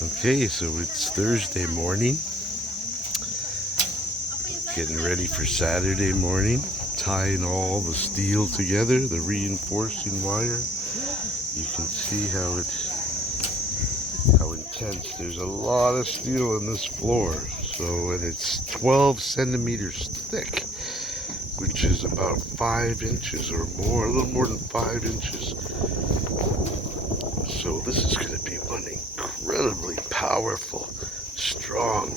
Okay, so it's Thursday morning, getting ready for Saturday morning, tying all the steel together, the reinforcing wire. You can see how intense. There's a lot of steel in this floor. So, and it's 12 centimeters thick, which is about 5 inches or more, a little more than 5 inches. So this is going to be one incredibly powerful, strong